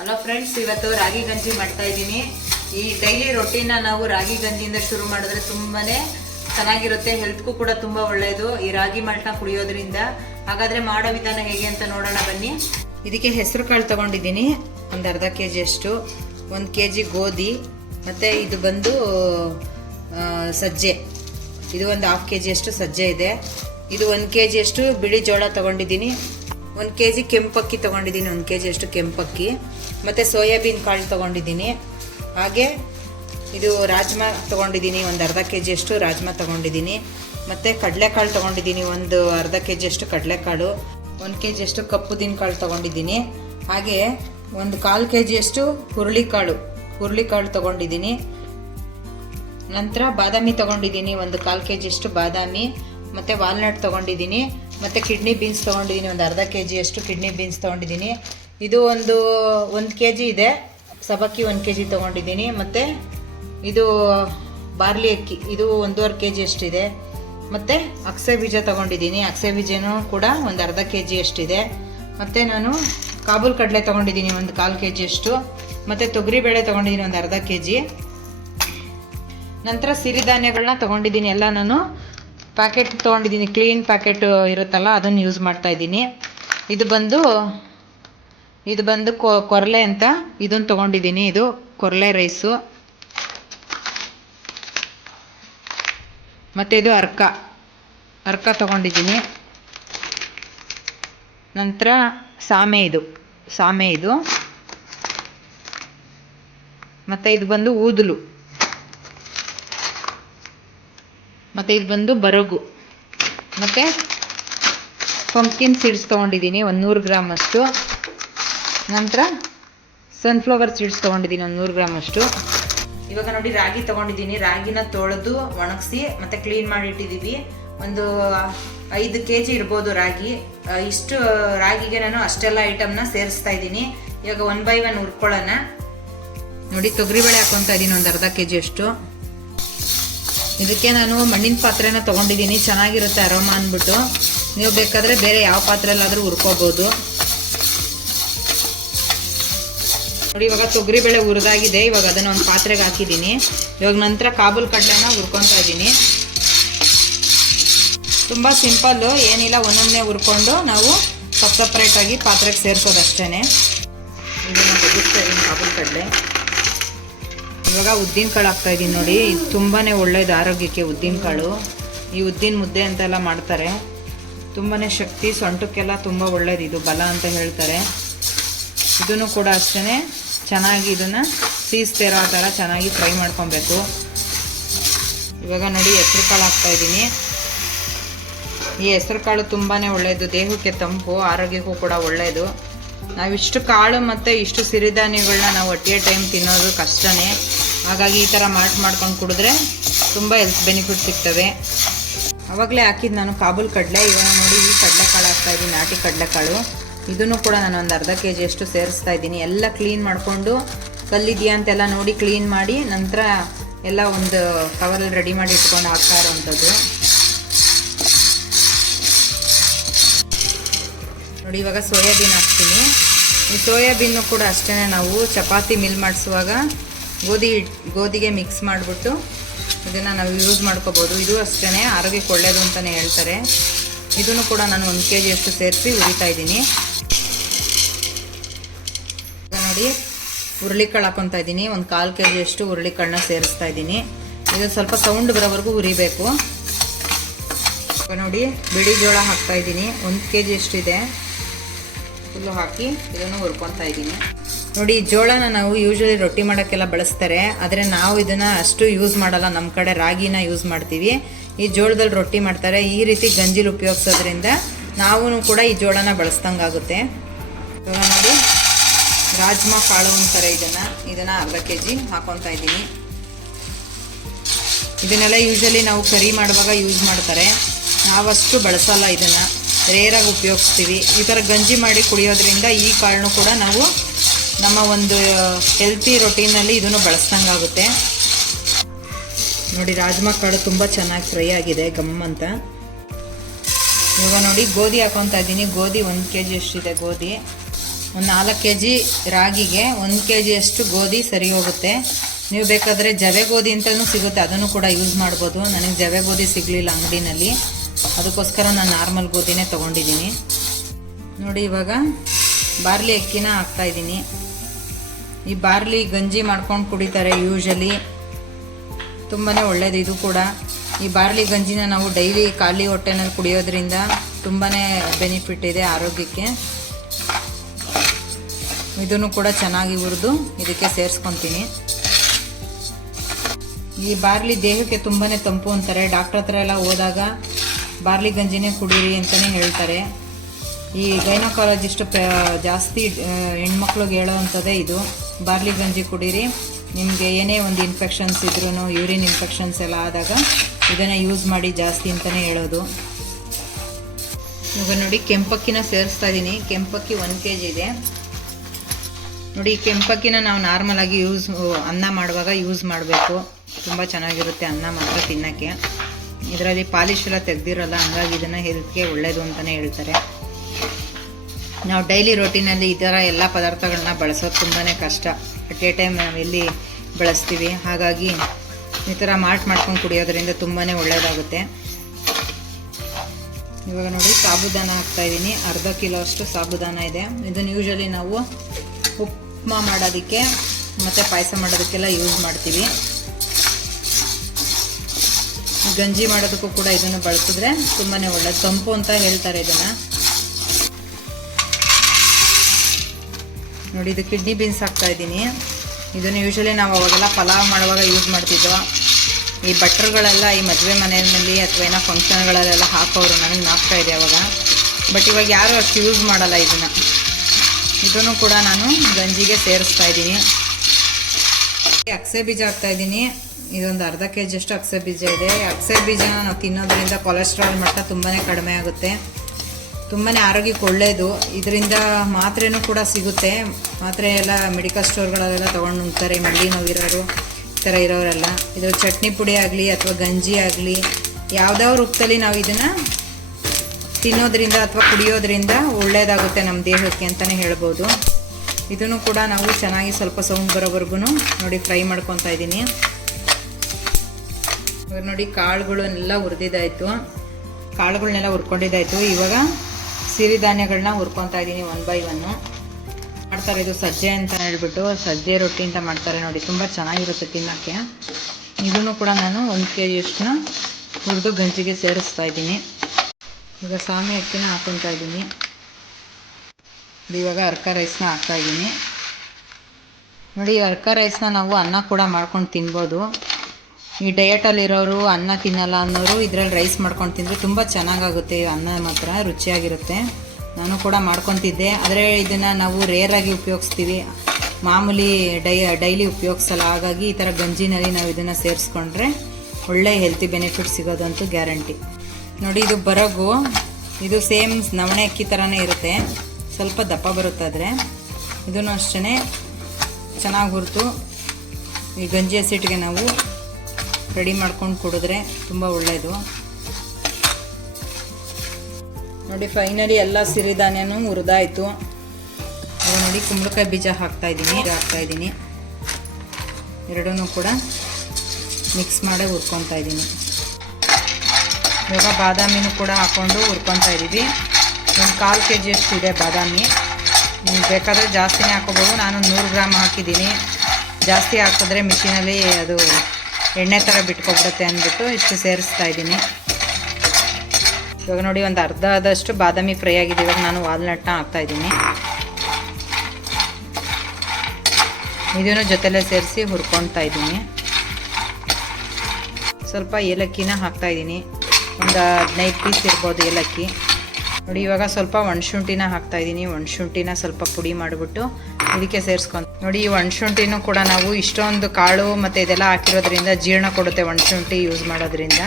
Hello friends, ಇವತ್ತು ರಾಗಿ ಗಂಜಿ ಮಾಡ್ತಾ ಇದ್ದೀನಿ. ಈ ಡೈಲಿ ರೊಟ್ಟಿನ ನಾವು ರಾಗಿ ಗಂಜಿಯಿಂದ ಶುರು ಮಾಡಿದ್ರೆ ತುಂಬಾನೇ ಚೆನ್ನಾಗಿರುತ್ತೆ. ಹೆಲ್ತ್ಗೂ ಕೂಡ ತುಂಬಾ ಒಳ್ಳೆಯದು ಈ ರಾಗಿ ಮಾಲ್ಟ್ನ ಕುಡಿಯೋದ್ರಿಂದ. ಹಾಗಾದ್ರೆ ಮಾಡೋ ವಿಧಾನ ಹೇಗೆ ಅಂತ ನೋಡೋಣ ಬನ್ನಿ. ಇದಕ್ಕೆ ಹೆಸರು ಕಾಳು ತಗೊಂಡಿದ್ದೀನಿ, ಒಂದು ಅರ್ಧ kg ಅಷ್ಟು, 1 kg ಗೋಧಿ, ಮತ್ತೆ ಇದು ಬಂದು ಸಜ್ಜೆ, ಇದು ಒಂದು 1/2 kg ಅಷ್ಟು ಸಜ್ಜೆ ಇದೆ. ಇದು 1 kg ಅಷ್ಟು ಬಿಳಿ ಜೋಳ ತಗೊಂಡಿದ್ದೀನಿ. 1 kg ಕೆಂಪಕ್ಕಿ ತಗೊಂಡಿದ್ದೀನಿ, 1 kg ಅಷ್ಟು ಕೆಂಪಕ್ಕಿ, ಮತ್ತು ಸೋಯಾಬೀನ್ ಕಾಳು ತಗೊಂಡಿದ್ದೀನಿ. ಹಾಗೆ ಇದು ರಾಜ್ಮಾ ತಗೊಂಡಿದ್ದೀನಿ, ಒಂದು ಅರ್ಧ kg ಅಷ್ಟು ರಾಜ್ಮಾ ತಗೊಂಡಿದ್ದೀನಿ. ಮತ್ತು ಕಡಲೆಕಾಳು ತಗೊಂಡಿದ್ದೀನಿ, ಒಂದು ಅರ್ಧ kg ಅಷ್ಟು ಕಡಲೆಕಾಳು, 1 kg ಅಷ್ಟು ಕಪ್ಪುದಿನ ಕಾಳು ತಗೊಂಡಿದ್ದೀನಿ. ಹಾಗೆ ಒಂದು 1/4 kg ಅಷ್ಟು ಹುರುಳಿಕಾಳು ತಗೊಂಡಿದ್ದೀನಿ. ನಂತರ ಬಾದಾಮಿ ತಗೊಂಡಿದ್ದೀನಿ, ಒಂದು 1/4 kg ಅಷ್ಟು ಬಾದಾಮಿ, ಮತ್ತು ವಾಲ್ನಟ್ ತಗೊಂಡಿದ್ದೀನಿ. ಮತ್ತು ಕಿಡ್ನಿ ಬೀನ್ಸ್ ತೊಗೊಂಡಿದ್ದೀನಿ, ಒಂದು ಅರ್ಧ kg ಅಷ್ಟು ಕಿಡ್ನಿ ಬೀನ್ಸ್ ತೊಗೊಂಡಿದ್ದೀನಿ. ಇದು ಒಂದು 1 kg ಇದೆ. ಸಬ್ಬಕ್ಕಿ 1 kg ತೊಗೊಂಡಿದ್ದೀನಿ. ಮತ್ತು ಇದು ಬಾರ್ಲಿ ಅಕ್ಕಿ, ಇದು 1.5 kg ಅಷ್ಟಿದೆ. ಮತ್ತು ಅಗಸೆ ಬೀಜ ತೊಗೊಂಡಿದ್ದೀನಿ, ಅಗಸೆ ಬೀಜನೂ ಕೂಡ ಒಂದು ಅರ್ಧ kg ಅಷ್ಟಿದೆ. ಮತ್ತು ನಾನು ಕಾಬೂಲ್ ಕಡಲೆ ತೊಗೊಂಡಿದ್ದೀನಿ, ಒಂದು 1/4 kg ಅಷ್ಟು. ಮತ್ತು ತೊಗರಿಬೇಳೆ ತೊಗೊಂಡಿದ್ದೀನಿ, ಒಂದು ಅರ್ಧ kg. ನಂತರ ಸಿರಿಧಾನ್ಯಗಳನ್ನ ತೊಗೊಂಡಿದ್ದೀನಿ, ಎಲ್ಲ ನಾನು ಪ್ಯಾಕೆಟ್ ತೊಗೊಂಡಿದ್ದೀನಿ, ಕ್ಲೀನ್ ಪ್ಯಾಕೆಟ್ ಇರುತ್ತಲ್ಲ ಅದನ್ನು ಯೂಸ್ ಮಾಡ್ತಾ ಇದ್ದೀನಿ. ಇದು ಬಂದು ಕೊರಲೆ ಅಂತ, ಇದನ್ನು ತೊಗೊಂಡಿದ್ದೀನಿ, ಇದು ಕೊರಲೆ ರೈಸು. ಮತ್ತು ಇದು ಅರ್ಕ ತೊಗೊಂಡಿದ್ದೀನಿ. ನಂತರ ಸಾಮೆ ಇದು. ಮತ್ತು ಇದು ಬಂದು ಊದಲು. ಮತ್ತು ಇದು ಬಂದು ಬರಗು. ಮತ್ತು ಪಂಪ್ಕಿನ್ ಸೀಡ್ಸ್ ತೊಗೊಂಡಿದ್ದೀನಿ, 100 ಗ್ರಾಮ್ ಅಷ್ಟು. ನಂತರ ಸನ್ಫ್ಲವರ್ ಸೀಡ್ಸ್ ತೊಗೊಂಡಿದ್ದೀನಿ, 100 ಗ್ರಾಮ್ ಅಷ್ಟು. ಇವಾಗ ನೋಡಿ ರಾಗಿ ತೊಗೊಂಡಿದ್ದೀನಿ, ರಾಗಿನ ತೊಳೆದು ಒಣಗಿಸಿ ಮತ್ತು ಕ್ಲೀನ್ ಮಾಡಿ ಇಟ್ಟಿದ್ದೀವಿ. ಒಂದು 5 kg ಇರ್ಬೋದು ರಾಗಿ. ಇಷ್ಟು ರಾಗಿಗೆ ನಾನು ಅಷ್ಟೆಲ್ಲ ಐಟಮ್ನ ಸೇರಿಸ್ತಾ ಇದ್ದೀನಿ. ಇವಾಗ 1 by 1 ಹುರ್ಕೊಳ್ಳೋಣ. ನೋಡಿ ತೊಗರಿಬೇಳೆ ಹಾಕ್ಕೊತಾ ಇದ್ದೀನಿ, ಒಂದು ಅರ್ಧ kg ಅಷ್ಟು. ಇದಕ್ಕೆ ನಾನು ಮಣ್ಣಿನ ಪಾತ್ರೆನ ತೊಗೊಂಡಿದ್ದೀನಿ, ಚೆನ್ನಾಗಿರುತ್ತೆ ಅರೋಮಾ ಅಂದ್ಬಿಟ್ಟು. ನೀವು ಬೇಕಾದರೆ ಬೇರೆ ಯಾವ ಪಾತ್ರೆಯಲ್ಲಾದರೂ ಹುರ್ಕೋಬೋದು. ನೋಡಿ ಇವಾಗ ತೊಗರಿಬೇಳೆ ಹುರಿದಾಗಿದೆ. ಇವಾಗ ಅದನ್ನು ಒಂದು ಪಾತ್ರೆಗೆ ಹಾಕಿದ್ದೀನಿ. ಇವಾಗ ನಂತರ ಕಾಬೂಲ್ ಕಡಲೆನ ಹುರ್ಕೊತಾ ಇದ್ದೀನಿ. ತುಂಬ ಸಿಂಪಲ್ಲು, ಏನಿಲ್ಲ, ಒಂದೊಂದೇ ಹುರ್ಕೊಂಡು ನಾವು ಸಪ್ರೇಟಾಗಿ ಪಾತ್ರೆಗೆ ಸೇರಿಸೋದು ಅಷ್ಟೇ. ಇದನ್ನು ಬದುಕ್ತಾ ಇದ್ದೀನಿ ಕಾಬೂಲ್ ಕಡಲೆ. ಇವಾಗ ಉದ್ದಿನ ಕಾಳು ಹಾಕ್ತಾಯಿದ್ದೀನಿ. ನೋಡಿ ಇದು ತುಂಬಾ ಒಳ್ಳೆಯದು ಆರೋಗ್ಯಕ್ಕೆ ಉದ್ದಿನ ಕಾಳು. ಈ ಉದ್ದಿನ ಮುದ್ದೆ ಅಂತೆಲ್ಲ ಮಾಡ್ತಾರೆ, ತುಂಬಾ ಶಕ್ತಿ, ಸೊಂಟಕ್ಕೆಲ್ಲ ತುಂಬ ಒಳ್ಳೇದು, ಇದು ಬಲ ಅಂತ ಹೇಳ್ತಾರೆ. ಇದನ್ನು ಕೂಡ ಅಷ್ಟೇ ಚೆನ್ನಾಗಿ ಇದನ್ನು ಸೀಸ್ತಿರೋ ಥರ ಚೆನ್ನಾಗಿ ಫ್ರೈ ಮಾಡ್ಕೊಬೇಕು. ಇವಾಗ ನೋಡಿ ಹೆಸ್ರು ಕಾಳು ಹಾಕ್ತಾಯಿದ್ದೀನಿ. ಈ ಹೆಸ್ರು ಕಾಳು ತುಂಬಾ ಒಳ್ಳೆಯದು, ದೇಹಕ್ಕೆ ತಂಪು, ಆರೋಗ್ಯಕ್ಕೂ ಕೂಡ ಒಳ್ಳೆಯದು. ನಾವಿಷ್ಟು ಕಾಳು ಮತ್ತು ಇಷ್ಟು ಸಿರಿಧಾನ್ಯಗಳನ್ನ ನಾವು ಅಟ್ ಎ ಟೈಮ್ ತಿನ್ನೋದು ಕಷ್ಟನೇ. ಹಾಗಾಗಿ ಈ ಥರ ಮಾಡ್ಕೊಂಡು ಕುಡಿದ್ರೆ ತುಂಬ ಹೆಲ್ತ್ ಬೆನಿಫಿಟ್ ಸಿಗ್ತವೆ. ಆವಾಗಲೇ ಹಾಕಿದ್ದು ನಾನು ಕಾಬೂಲ್ ಕಡಲೆ. ಇವಾಗ ನೋಡಿ ಈ ಕಡಲೆಕಾಳು ಹಾಕ್ತಾಯಿದ್ದೀನಿ, ನಾಟಿ ಕಡಲೆಕಾಳು. ಇದನ್ನು ಕೂಡ ನಾನು ಒಂದು ಅರ್ಧ kg ಅಷ್ಟು ಸೇರಿಸ್ತಾ ಇದ್ದೀನಿ. ಎಲ್ಲ ಕ್ಲೀನ್ ಮಾಡಿಕೊಂಡು, ಕಲ್ಲಿದೆಯಾ ಅಂತೆಲ್ಲ ನೋಡಿ ಕ್ಲೀನ್ ಮಾಡಿ, ನಂತರ ಎಲ್ಲ ಒಂದು ಕವರಲ್ಲಿ ರೆಡಿ ಮಾಡಿ ಇಟ್ಕೊಂಡು ಹಾಕ್ತಾ ಇರೋವಂಥದ್ದು. ನೋಡಿ ಇವಾಗ ಸೋಯಾಬೀನ್ ಹಾಕ್ತೀನಿ. ಈ ಸೋಯಾಬೀನು ಕೂಡ ಅಷ್ಟೇ, ನಾವು ಚಪಾತಿ ಮಿಲ್ ಮಾಡಿಸುವಾಗ ಗೋಧಿಗೆ ಮಿಕ್ಸ್ ಮಾಡಿಬಿಟ್ಟು ಇದನ್ನು ನಾವು ಯೂಸ್ ಮಾಡ್ಕೋಬೋದು. ಇದು ಅಷ್ಟೇ ಆರೋಗ್ಯಕ್ಕೆ ಒಳ್ಳೆಯದು ಅಂತಲೇ ಹೇಳ್ತಾರೆ. ಇದನ್ನು ಕೂಡ ನಾನು 1 kg ಅಷ್ಟು ಸೇರಿಸಿ ಹುರಿತಾ ಇದ್ದೀನಿ. ಈಗ ನೋಡಿ ಹುರುಳಿಕಾಳು ಹಾಕ್ಕೊತಾ ಇದ್ದೀನಿ, ಒಂದು 1/4 kg ಅಷ್ಟು ಹುರುಳಿಕಾಳನ್ನ ಸೇರಿಸ್ತಾ ಇದ್ದೀನಿ. ಇದು ಸ್ವಲ್ಪ ಸೌಂಡ್ ಬರೋವರೆಗೂ ಹುರಿಬೇಕು. ನೋಡಿ ಬಿಳಿ ಜೋಳ ಹಾಕ್ತಾ ಇದ್ದೀನಿ, 1 kg ಅಷ್ಟಿದೆ. ಫುಲ್ಲು ಹಾಕಿ ಇದನ್ನು ಹುರ್ಕೊತಾ ಇದ್ದೀನಿ. ನೋಡಿ ಜೋಳನ ನಾವು ಯೂಶ್ವಲಿ ರೊಟ್ಟಿ ಮಾಡೋಕ್ಕೆಲ್ಲ ಬಳಸ್ತಾರೆ, ಆದರೆ ನಾವು ಇದನ್ನು ಅಷ್ಟು ಯೂಸ್ ಮಾಡಲ್ಲ. ನಮ್ಮ ಕಡೆ ರಾಗಿನ ಯೂಸ್ ಮಾಡ್ತೀವಿ, ಈ ಜೋಳದಲ್ಲಿ ರೊಟ್ಟಿ ಮಾಡ್ತಾರೆ. ಈ ರೀತಿ ಗಂಜಿಲಿ ಉಪಯೋಗಿಸೋದ್ರಿಂದ ನಾವು ಕೂಡ ಈ ಜೋಳನ ಬಳಸ್ದಂಗಾಗುತ್ತೆ. ಇವಾಗ ನೋಡಿ ರಾಜ್ಮಾ ಕಾಳು ಅಂತಾರೆ ಇದನ್ನು ಅರ್ಧ kg ಹಾಕ್ಕೊತಾ ಇದ್ದೀನಿ. ಇದನ್ನೆಲ್ಲ ಯೂಶ್ವಲಿ ನಾವು ಕರಿ ಮಾಡುವಾಗ ಯೂಸ್ ಮಾಡ್ತಾರೆ, ನಾವಷ್ಟು ಬಳಸಲ್ಲ, ಇದನ್ನು ರೇರಾಗಿ ಉಪಯೋಗಿಸ್ತೀವಿ. ಈ ಥರ ಗಂಜಿ ಮಾಡಿ ಕುಡಿಯೋದ್ರಿಂದ ಈ ಕಾಳನ್ನು ಕೂಡ ನಾವು ನಮ್ಮ ಒಂದು ಹೆಲ್ತಿ ರೊಟೀನಲ್ಲಿ ಇದನ್ನು ಬಳಸ್ದಂಗಾಗುತ್ತೆ. ನೋಡಿ ರಾಜ್ಮಾ ಕಾಳು ತುಂಬ ಚೆನ್ನಾಗಿ ಫ್ರೈ ಆಗಿದೆ, ಗಮ್ ಅಂತ. ಇವಾಗ ನೋಡಿ ಗೋಧಿ ಹಾಕ್ಕೊತಾ ಇದ್ದೀನಿ. ಗೋಧಿ 1 kg ಅಷ್ಟಿದೆ ಗೋಧಿ. ಒಂದು 4 kg ರಾಗಿಗೆ 1 kg ಅಷ್ಟು ಗೋಧಿ ಸರಿ ಹೋಗುತ್ತೆ. ನೀವು ಬೇಕಾದರೆ ಜವೆ ಗೋಧಿ ಅಂತಲೂ ಸಿಗುತ್ತೆ, ಅದನ್ನು ಕೂಡ ಯೂಸ್ ಮಾಡ್ಬೋದು. ನನಗೆ ಜವೆ ಗೋಧಿ ಸಿಗಲಿಲ್ಲ ಅಂಗಡಿನಲ್ಲಿ, ಅದಕ್ಕೋಸ್ಕರ ನಾನು ನಾರ್ಮಲ್ ಗೋಧಿನೇ ತೊಗೊಂಡಿದ್ದೀನಿ. ನೋಡಿ ಇವಾಗ ಬಾರ್ಲಿ ಅಕ್ಕಿನ ಹಾಕ್ತಾಯಿದ್ದೀನಿ. ಈ ಬಾರ್ಲಿ ಗಂಜಿ ಮಾಡ್ಕೊಂಡು ಕುಡಿತಾರೆ ಯೂಶಲಿ, ತುಂಬಾ ಒಳ್ಳೆಯದು ಇದು ಕೂಡ. ಈ ಬಾರ್ಲಿ ಗಂಜಿನ ನಾವು ಡೈಲಿ ಖಾಲಿ ಹೊಟ್ಟೆನಲ್ಲಿ ಕುಡಿಯೋದ್ರಿಂದ ತುಂಬಾ ಬೆನಿಫಿಟ್ ಇದೆ ಆರೋಗ್ಯಕ್ಕೆ. ಇದನ್ನು ಕೂಡ ಚೆನ್ನಾಗಿ ಹುರಿದು ಇದಕ್ಕೆ ಸೇರಿಸ್ಕೊತೀನಿ. ಈ ಬಾರ್ಲಿ ದೇಹಕ್ಕೆ ತುಂಬಾ ತಂಪು ಅಂತಾರೆ. ಡಾಕ್ಟ್ರ್ ಹತ್ರ ಎಲ್ಲ ಹೋದಾಗ ಬಾರ್ಲಿ ಗಂಜಿನೇ ಕುಡೀರಿ ಅಂತಲೇ ಹೇಳ್ತಾರೆ. ಈ ಗೈನಕಾಲಜಿಸ್ಟ್ ಜಾಸ್ತಿ ಹೆಣ್ಮಕ್ಳಿಗೆ ಹೇಳೋವಂಥದ್ದೇ ಇದು, ಬಾರ್ಲಿ ಗಂಜಿ ಕುಡೀರಿ, ನಿಮಗೆ ಏನೇ ಒಂದು ಇನ್ಫೆಕ್ಷನ್ಸ್ ಇದ್ರೂ, ಯೂರಿನ್ ಇನ್ಫೆಕ್ಷನ್ಸ್ ಎಲ್ಲ ಆದಾಗ ಇದನ್ನು ಯೂಸ್ ಮಾಡಿ ಜಾಸ್ತಿ ಅಂತಲೇ ಹೇಳೋದು. ಇವಾಗ ನೋಡಿ ಕೆಂಪಕ್ಕಿನ ಸೇರಿಸ್ತಾ ಇದ್ದೀನಿ. ಕೆಂಪಕ್ಕಿ 1 kg ಇದೆ. ನೋಡಿ ಈ ಕೆಂಪಕ್ಕಿನ ನಾವು ನಾರ್ಮಲಾಗಿ ಅನ್ನ ಮಾಡುವಾಗ ಯೂಸ್ ಮಾಡಬೇಕು. ತುಂಬ ಚೆನ್ನಾಗಿರುತ್ತೆ ಅನ್ನ ಮಾತ್ರ ತಿನ್ನೋಕ್ಕೆ. ಇದರಲ್ಲಿ ಪಾಲಿಶ್ ಎಲ್ಲ ತೆಗೆದಿರಲ್ಲ, ಹಂಗಾಗಿ ಇದನ್ನು ಹೆಲ್ತ್ಗೆ ಒಳ್ಳೆಯದು ಅಂತಲೇ ಹೇಳ್ತಾರೆ. ನಾವು ಡೈಲಿ ರೋಟಿನಲ್ಲಿ ಈ ಥರ ಎಲ್ಲ ಪದಾರ್ಥಗಳನ್ನ ಬಳಸೋದು ತುಂಬಾ ಕಷ್ಟ. ಅಟ್ ಎ ಟೈಮ್ ನಾವು ಎಲ್ಲಿ ಬಳಸ್ತೀವಿ, ಹಾಗಾಗಿ ಈ ಥರ ಮಾಡ್ಕೊಂಡು ಕುಡಿಯೋದ್ರಿಂದ ತುಂಬಾ ಒಳ್ಳೆಯದಾಗುತ್ತೆ. ಇವಾಗ ನೋಡಿ ಸಾಬುದಾನ ಹಾಕ್ತಾಯಿದ್ದೀನಿ. ಅರ್ಧ ಕಿಲೋ ಅಷ್ಟು ಸಾಬುದಾನ ಇದೆ. ಇದನ್ನು ಯೂಶಲಿ ನಾವು ಉಪ್ಮಾ ಮಾಡೋದಕ್ಕೆ ಮತ್ತು ಪಾಯಸ ಮಾಡೋದಕ್ಕೆಲ್ಲ ಯೂಸ್ ಮಾಡ್ತೀವಿ. ಗಂಜಿ ಮಾಡೋದಕ್ಕೂ ಕೂಡ ಇದನ್ನು ಬಳಸಿದ್ರೆ ತುಂಬಾ ಒಳ್ಳೆಯದು, ತಂಪು ಅಂತ ಹೇಳ್ತಾರೆ ಇದನ್ನು. ನೋಡಿ ಇದು ಕಿಡ್ನಿ ಬೀನ್ಸ್ ಹಾಕ್ತಾಯಿದ್ದೀನಿ. ಇದನ್ನು ಯೂಶಲಿ ನಾವು ಅವಾಗೆಲ್ಲ ಪಲಾವ್ ಮಾಡುವಾಗ ಯೂಸ್ ಮಾಡ್ತಿದ್ದೋ. ಈ ಬಟ್ರುಗಳೆಲ್ಲ ಈ ಮದುವೆ ಮನೆಯಲ್ಲಿ ಅಥವಾ ಏನೋ ಫಂಕ್ಷನ್ಗಳಲ್ಲೆಲ್ಲ ಹಾಕೋರು, ನನಗೆ ನಾಗ್ತಾ ಇದೆ ಅವಾಗ. ಬಟ್ ಇವಾಗ ಯಾರೂ ಅಷ್ಟು ಯೂಸ್ ಮಾಡಲ್ಲ ಇದನ್ನು ಕೂಡ ನಾನು ಗಂಜಿಗೆ ಸೇರಿಸ್ತಾ ಇದ್ದೀನಿ. ಅಗಸೆ ಬೀಜ ಹಾಕ್ತಾಯಿದ್ದೀನಿ. ಇದೊಂದು ಅರ್ಧ kg ಅಷ್ಟು ಅಗಸೆ ಬೀಜ ಇದೆ. ಅಗಸೆ ಬೀಜನ ನಾವು ತಿನ್ನೋದ್ರಿಂದ ಕೊಲೆಸ್ಟ್ರಾಲ್ ಮಟ್ಟ ತುಂಬಾ ಕಡಿಮೆ ಆಗುತ್ತೆ, ತುಂಬಾ ಆರೋಗ್ಯಕ್ಕೆ ಒಳ್ಳೆಯದು. ಇದರಿಂದ ಮಾತ್ರೆನೂ ಕೂಡ ಸಿಗುತ್ತೆ. ಮಾತ್ರೆ ಎಲ್ಲ ಮೆಡಿಕಲ್ ಸ್ಟೋರ್ಗಳಲ್ಲೆಲ್ಲ ತೊಗೊಂಡು ಹೋಗ್ತಾರೆ, ಮಂಡಿ ನೋವಿರೋರು ಈ ಥರ ಇರೋರೆಲ್ಲ. ಇದರ ಚಟ್ನಿ ಪುಡಿ ಆಗಲಿ ಅಥವಾ ಗಂಜಿ ಆಗಲಿ ಯಾವುದಾವ ರೂಪದಲ್ಲಿ ನಾವು ಇದನ್ನು ತಿನ್ನೋದ್ರಿಂದ ಅಥವಾ ಕುಡಿಯೋದ್ರಿಂದ ಒಳ್ಳೆಯದಾಗುತ್ತೆ ನಮ್ಮ ದೇಹಕ್ಕೆ ಅಂತಲೇ ಹೇಳ್ಬೋದು. ಇದನ್ನು ಕೂಡ ನಾವು ಚೆನ್ನಾಗಿ ಸ್ವಲ್ಪ ಸೌಂಡ್ ಬರೋವರೆಗೂ ನೋಡಿ ಫ್ರೈ ಮಾಡ್ಕೊತಾ ಇದ್ದೀನಿ. ಇವಾಗ ನೋಡಿ ಕಾಳುಗಳನ್ನೆಲ್ಲ ಕಾಳುಗಳನ್ನೆಲ್ಲ ಹುರ್ಕೊಂಡಿದ್ದಾಯಿತು. ಇವಾಗ ಸಿರಿಧಾನ್ಯಗಳನ್ನ ಹುರ್ಕೊತಾ ಇದ್ದೀನಿ 1 by 1 ಮಾಡ್ತಾರೆ. ಇದು ಸಜ್ಜೆ ಅಂತ ಹೇಳ್ಬಿಟ್ಟು ಸಜ್ಜೆ ರೊಟ್ಟಿ ಅಂತ ಮಾಡ್ತಾರೆ ನೋಡಿ, ತುಂಬ ಚೆನ್ನಾಗಿರುತ್ತೆ ತಿನ್ನೋಕ್ಕೆ. ಇದನ್ನು ಕೂಡ ನಾನು 1 kg ಅಷ್ಟನ್ನ ಹುರಿದು ಗಂಜಿಗೆ ಸೇರಿಸ್ತಾ ಇದ್ದೀನಿ. ಈಗ ಸಾಮೆ ಅಕ್ಕಿನ ಹಾಕ್ಕೊತಾ ಇದ್ದೀನಿ. ಇವಾಗ ಅರ್ಕ ರೈಸ್ನ ಹಾಕ್ತಾಯಿದ್ದೀನಿ. ನೋಡಿ ಅರ್ಕ ರೈಸ್ನ ನಾವು ಅನ್ನ ಕೂಡ ಮಾಡ್ಕೊಂಡು ತಿನ್ಬೋದು. ಈ ಡಯಟಲ್ಲಿರೋರು, ಅನ್ನ ತಿನ್ನಲ್ಲ ಅನ್ನೋರು ಇದರಲ್ಲಿ ರೈಸ್ ಮಾಡ್ಕೊಂಡು ತಿಂದರೆ ತುಂಬ ಚೆನ್ನಾಗಾಗುತ್ತೆ. ಅನ್ನ ಮಾತ್ರ ರುಚಿಯಾಗಿರುತ್ತೆ. ನಾನು ಕೂಡ ಮಾಡ್ಕೊತಿದ್ದೆ, ಆದರೆ ಇದನ್ನು ನಾವು ರೇರಾಗಿ ಉಪಯೋಗಿಸ್ತೀವಿ, ಮಾಮೂಲಿ ಡೈಲಿ ಉಪಯೋಗಿಸಲ್ಲ. ಹಾಗಾಗಿ ಈ ಥರ ಗಂಜಿನಲ್ಲಿ ನಾವು ಇದನ್ನು ಸೇರಿಸ್ಕೊಂಡ್ರೆ ಒಳ್ಳೆ ಹೆಲ್ತಿ ಬೆನಿಫಿಟ್ ಸಿಗೋದಂತೂ ಗ್ಯಾರಂಟಿ. ನೋಡಿ ಇದು ಬರಗು, ಇದು ಸೇಮ್ ನವಣೆ ಅಕ್ಕಿ ಥರನೇ ಇರುತ್ತೆ, ಸ್ವಲ್ಪ ದಪ್ಪ ಬರುತ್ತಾದರೆ. ಇದನ್ನು ಅಷ್ಟೇ ಚೆನ್ನಾಗಿ ಹುರಿದು ಈ ಗಂಜಿ ಹಸಿಟ್ಟಿಗೆ ನಾವು ರೆಡಿ ಮಾಡ್ಕೊಂಡು ಕುಡಿದ್ರೆ ತುಂಬ ಒಳ್ಳೆಯದು. ನೋಡಿ ಫೈನಲಿ ಎಲ್ಲ ಸಿರಿಧಾನ್ಯನೂ ಹುರಿದಾಯಿತು. ಇವಾಗ ನೋಡಿ ಕುಂಬಳಕಾಯಿ ಬೀಜ ಹಾಕ್ತಾಯಿದ್ದೀನಿ. ಎರಡೂ ಕೂಡ ಮಿಕ್ಸ್ ಮಾಡಿ ಹುರ್ಕೊತಾ ಇದ್ದೀನಿ. ಇವಾಗ ಬಾದಾಮಿನೂ ಕೂಡ ಹಾಕ್ಕೊಂಡು ಹುರ್ಕೊತಾ ಇದ್ದೀವಿ. ಒಂದು 1/4 kg ಅಷ್ಟು ಇದೆ ಬಾದಾಮಿ. ಬೇಕಾದರೆ ಜಾಸ್ತಿನೇ ಹಾಕೋಬೋದು. ನಾನು 100 ಗ್ರಾಮ್ ಹಾಕಿದ್ದೀನಿ. ಜಾಸ್ತಿ ಹಾಕಿದ್ರೆ ಮಿಷಿನಲ್ಲಿ ಅದು ಎಣ್ಣೆ ಥರ ಬಿಟ್ಕೊಬಿಡುತ್ತೆ ಅಂದ್ಬಿಟ್ಟು ಇಷ್ಟು ಸೇರಿಸ್ತಾ ಇದ್ದೀನಿ. ಇವಾಗ ನೋಡಿ ಒಂದು ಅರ್ಧದಷ್ಟು ಬಾದಾಮಿ ಫ್ರೈ ಆಗಿದೆ. ಇವಾಗ ನಾನು ವಾಲ್ನಟ್ನ ಹಾಕ್ತಾಯಿದ್ದೀನಿ. ಇದನ್ನು ಜೊತೆಲೇ ಸೇರಿಸಿ ಹುರ್ಕೊತಾ ಇದ್ದೀನಿ. ಸ್ವಲ್ಪ ಏಲಕ್ಕಿನ ಹಾಕ್ತಾಯಿದ್ದೀನಿ, ಒಂದು 15 ಪೀಸ್ ಇರ್ಬೋದು ಏಲಕ್ಕಿ. ನೋಡಿ ಇವಾಗ ಸ್ವಲ್ಪ ಒಣಶುಂಠಿನ ಹಾಕ್ತಾಯಿದ್ದೀನಿ. ಒಣಶುಂಠಿನ ಸ್ವಲ್ಪ ಪುಡಿ ಮಾಡಿಬಿಟ್ಟು ಇದಕ್ಕೆ ಸೇರಿಸ್ಕೊಂಡು ನೋಡಿ. ಈ ಒಣಶುಂಠಿನೂ ಕೂಡ ನಾವು ಇಷ್ಟೊಂದು ಕಾಳು ಮತ್ತು ಇದೆಲ್ಲ ಹಾಕಿರೋದ್ರಿಂದ ಜೀರ್ಣ ಕೊಡುತ್ತೆ ಒಣಶುಂಠಿ ಯೂಸ್ ಮಾಡೋದ್ರಿಂದ.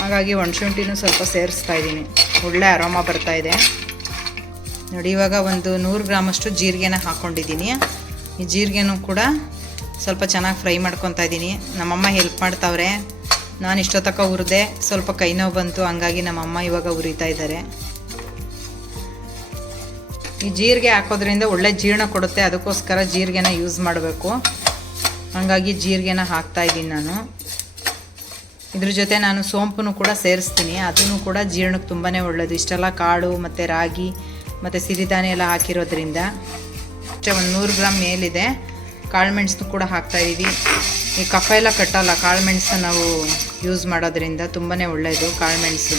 ಹಾಗಾಗಿ ಒಣಶುಂಠಿನೂ ಸ್ವಲ್ಪ ಸೇರಿಸ್ತಾ ಇದ್ದೀನಿ, ಒಳ್ಳೆ ಅರೋಮ ಬರ್ತಾಯಿದೆ ನೋಡಿ. ಇವಾಗ ಒಂದು 100 ಗ್ರಾಮಷ್ಟು ಜೀರಿಗೆನ ಹಾಕ್ಕೊಂಡಿದ್ದೀನಿ. ಈ ಜೀರಿಗೆನೂ ಕೂಡ ಸ್ವಲ್ಪ ಚೆನ್ನಾಗಿ ಫ್ರೈ ಮಾಡ್ಕೊತಾ ಇದ್ದೀನಿ. ನಮ್ಮಮ್ಮ ಹೆಲ್ಪ್ ಮಾಡ್ತಾವ್ರೆ. ನಾನು ಇಷ್ಟೊತ್ತಕ್ಕ ಹುರಿದೆ, ಸ್ವಲ್ಪ ಕೈ ನೋವು ಬಂತು, ಹಂಗಾಗಿ ನಮ್ಮಮ್ಮ ಇವಾಗ ಹುರಿತಾ ಇದ್ದಾರೆ. ಈ ಜೀರಿಗೆ ಹಾಕೋದ್ರಿಂದ ಒಳ್ಳೆ ಜೀರ್ಣ ಕೊಡುತ್ತೆ, ಅದಕ್ಕೋಸ್ಕರ ಜೀರಿಗೆನ ಯೂಸ್ ಮಾಡಬೇಕು. ಹಾಗಾಗಿ ಜೀರಿಗೆನ ಹಾಕ್ತಾಯಿದ್ದೀನಿ ನಾನು. ಇದ್ರ ಜೊತೆ ನಾನು ಸೋಂಪನ್ನು ಕೂಡ ಸೇರಿಸ್ತೀನಿ, ಅದನ್ನು ಕೂಡ ಜೀರ್ಣಕ್ಕೆ ತುಂಬಾ ಒಳ್ಳೆಯದು. ಇಷ್ಟೆಲ್ಲ ಕಾಳು ಮತ್ತು ರಾಗಿ ಮತ್ತು ಸಿರಿಧಾನ್ಯ ಎಲ್ಲ ಹಾಕಿರೋದ್ರಿಂದ. ಒಂದು 100 ಗ್ರಾಮ್ ಮೇಲಿದೆ. ಕಾಳು ಮೆಣಸು ಕೂಡ ಹಾಕ್ತಾಯಿದ್ದೀವಿ. ಈ ಕಫ ಎಲ್ಲ ಕಟ್ಟಲ್ಲ ಕಾಳು ಮೆಣಸು ನಾವು ಯೂಸ್ ಮಾಡೋದ್ರಿಂದ, ತುಂಬಾ ಒಳ್ಳೆಯದು ಕಾಳು ಮೆಣಸು.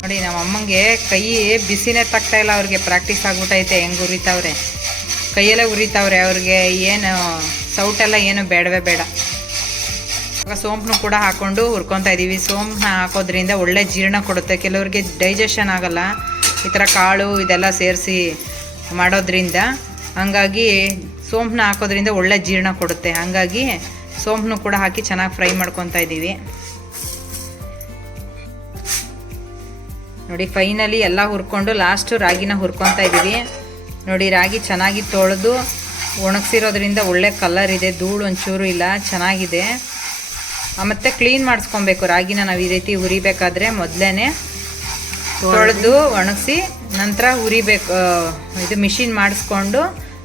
ನೋಡಿ ನಮ್ಮ ಅಮ್ಮಂಗೆ ಕೈ ಬಿಸಿನೇ ತಗ್ತಾಯಿಲ್ಲ, ಅವ್ರಿಗೆ ಪ್ರಾಕ್ಟೀಸ್ ಆಗ್ಬಿಟ್ಟೈತೆ. ಹೆಂಗೆ ಉರಿತಾವ್ರೆ, ಕೈಯಲ್ಲೇ ಉರಿತಾವ್ರೆ ಅವ್ರಿಗೆ. ಏನು ಸೌಟೆಲ್ಲ ಏನು ಬೇಡವೇ ಬೇಡ. ಇವಾಗ ಸೋಂಪನ್ನು ಕೂಡ ಹಾಕ್ಕೊಂಡು ಹುರ್ಕೊತಾ ಇದ್ದೀವಿ. ಸೋಂಪನ್ನ ಹಾಕೋದ್ರಿಂದ ಒಳ್ಳೆ ಜೀರ್ಣ ಕೊಡುತ್ತೆ. ಕೆಲವ್ರಿಗೆ ಡೈಜೆಷನ್ ಆಗಲ್ಲ ಈ ಥರ ಕಾಳು ಇದೆಲ್ಲ ಸೇರಿಸಿ ಮಾಡೋದ್ರಿಂದ. ಹಾಗಾಗಿ ಸೋಂಪನ್ನ ಹಾಕೋದ್ರಿಂದ ಒಳ್ಳೆ ಜೀರ್ಣ ಕೊಡುತ್ತೆ. ಹಾಗಾಗಿ ಸೋಂಪನ್ನು ಕೂಡ ಹಾಕಿ ಚೆನ್ನಾಗಿ ಫ್ರೈ ಮಾಡ್ಕೊತಾ ಇದ್ದೀವಿ. ನೋಡಿ ಫೈನಲಿ ಎಲ್ಲ ಹುರ್ಕೊಂಡು ಲಾಸ್ಟು ರಾಗಿನ ಹುರ್ಕೊತಾ ಇದ್ದೀವಿ. ನೋಡಿ ರಾಗಿ ಚೆನ್ನಾಗಿ ತೊಳೆದು ಒಣಗಿಸಿರೋದ್ರಿಂದ ಒಳ್ಳೆ ಕಲರ್ ಇದೆ, ಧೂಳು ಒಂಚೂರು ಇಲ್ಲ, ಚೆನ್ನಾಗಿದೆ. ಮತ್ತು ಕ್ಲೀನ್ ಮಾಡಿಸ್ಕೊಬೇಕು ರಾಗಿನ. ನಾವು ಈ ರೀತಿ ಹುರಿಬೇಕಾದ್ರೆ ಮೊದಲೇ ತೊಳೆದು ಒಣಗಿಸಿ ನಂತರ ಹುರಿಬೇಕು. ಇದು ಮಿಷಿನ್ ಮಾಡಿಸ್ಕೊಂಡು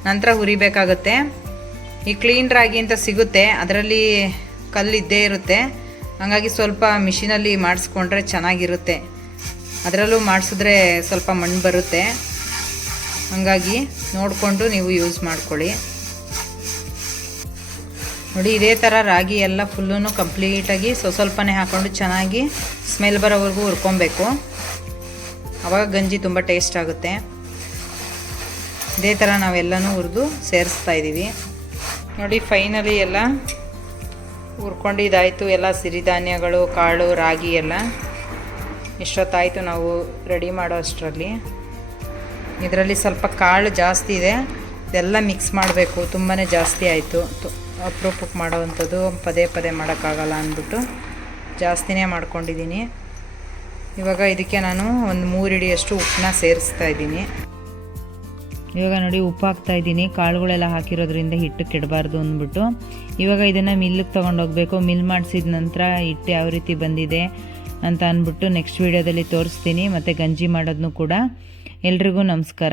ನಂತರ ಹುರಿಬೇಕಾಗುತ್ತೆ. ಈ ಕ್ಲೀನ್ ರಾಗಿ ಅಂತ ಸಿಗುತ್ತೆ, ಅದರಲ್ಲಿ ಕಲ್ಲಿದ್ದೇ ಇರುತ್ತೆ. ಹಾಗಾಗಿ ಸ್ವಲ್ಪ ಮಿಷಿನಲ್ಲಿ ಮಾಡಿಸ್ಕೊಂಡ್ರೆ ಚೆನ್ನಾಗಿರುತ್ತೆ. ಅದರಲ್ಲೂ ಮಾಡಿಸಿದ್ರೆ ಸ್ವಲ್ಪ ಮಣ್ಣು ಬರುತ್ತೆ. ಹಾಗಾಗಿ ನೋಡಿಕೊಂಡು ನೀವು ಯೂಸ್ ಮಾಡ್ಕೊಳ್ಳಿ. ನೋಡಿ ಇದೇ ಥರ ರಾಗಿ ಎಲ್ಲ ಫುಲ್ಲೂ ಕಂಪ್ಲೀಟಾಗಿ ಸ್ವಲ್ಪನೇ ಹಾಕ್ಕೊಂಡು ಚೆನ್ನಾಗಿ ಸ್ಮೆಲ್ ಬರೋವರೆಗೂ ಹುರ್ಕೊಬೇಕು. ಆವಾಗ ಗಂಜಿ ತುಂಬ ಟೇಸ್ಟ್ ಆಗುತ್ತೆ. ಇದೇ ಥರ ನಾವೆಲ್ಲನೂ ಹುರಿದು ಸೇರಿಸ್ತಾ ಇದ್ದೀವಿ. ನೋಡಿ ಫೈನಲಿ ಎಲ್ಲ ಹುರ್ಕೊಂಡಿದ್ದಾಯಿತು. ಎಲ್ಲ ಸಿರಿಧಾನ್ಯಗಳು, ಕಾಳು, ರಾಗಿ ಎಲ್ಲ ಇಷ್ಟೊತ್ತಾಯಿತು ನಾವು ರೆಡಿ ಮಾಡೋ ಅಷ್ಟರಲ್ಲಿ. ಇದರಲ್ಲಿ ಸ್ವಲ್ಪ ಕಾಳು ಜಾಸ್ತಿ ಇದೆ, ಇದೆಲ್ಲ ಮಿಕ್ಸ್ ಮಾಡಬೇಕು. ತುಂಬಾ ಜಾಸ್ತಿ ಆಯಿತು, ಅಪರೂಪಕ್ಕೆ ಮಾಡೋವಂಥದ್ದು, ಪದೇ ಪದೇ ಮಾಡೋಕ್ಕಾಗಲ್ಲ ಅಂದ್ಬಿಟ್ಟು ಜಾಸ್ತಿನೇ ಮಾಡ್ಕೊಂಡಿದ್ದೀನಿ. ಇವಾಗ ಇದಕ್ಕೆ ನಾನು ಒಂದು 3 ಹಿಡಿಯಷ್ಟು ಉಪ್ಪನ್ನ ಸೇರಿಸ್ತಾ ಇದ್ದೀನಿ. ಇವಾಗ ನೋಡಿ ಉಪ್ಪು ಹಾಕ್ತಾಯಿದ್ದೀನಿ. ಕಾಳುಗಳೆಲ್ಲ ಹಾಕಿರೋದ್ರಿಂದ ಹಿಟ್ಟು ಕೆಡಬಾರ್ದು ಅಂದ್ಬಿಟ್ಟು. ಇವಾಗ ಇದನ್ನು ಮಿಲ್ಲಿಗೆ ತೊಗೊಂಡೋಗ್ಬೇಕು. ಮಿಲ್ ಮಾಡಿಸಿದ ನಂತರ ಹಿಟ್ಟು ಯಾವ ರೀತಿ ಬಂದಿದೆ ಅಂತ ಅಂದ್ಬಿಟ್ಟು ನೆಕ್ಸ್ಟ್ ವೀಡಿಯೋದಲ್ಲಿ ತೋರಿಸ್ತೀನಿ. ಮತ್ತು ಗಂಜಿ ಮಾಡೋದನ್ನು ಕೂಡ. ಎಲ್ರಿಗೂ ನಮಸ್ಕಾರ.